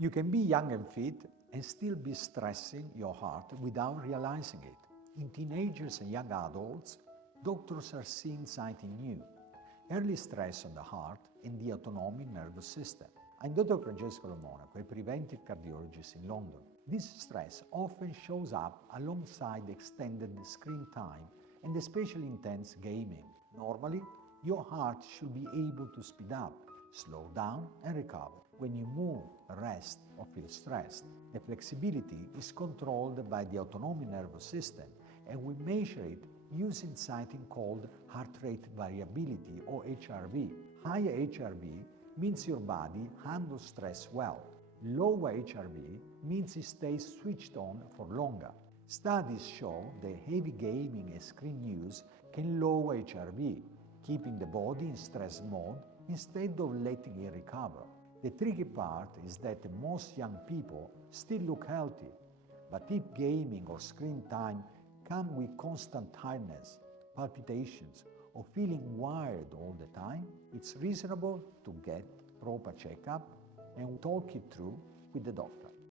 You can be young and fit and still be stressing your heart without realizing it. In teenagers and young adults, doctors are seeing something new: early stress on the heart and the autonomic nervous system. I'm Dr. Francesco Lo Monaco, a preventive cardiologist in London. This stress often shows up alongside extended screen time and especially intense gaming. Normally, your heart should be able to speed up, slow down, and recover. When you move, rest, or feel stressed, the flexibility is controlled by the autonomic nervous system, and we measure it using something called heart rate variability, or HRV. Higher HRV means your body handles stress well. Lower HRV means it stays switched on for longer. Studies show that heavy gaming and screen use can lower HRV, keeping the body in stress mode instead of letting it recover. The tricky part is that most young people still look healthy, but if gaming or screen time come with constant tiredness, palpitations, or feeling wired all the time, it's reasonable to get proper checkup and talk it through with the doctor.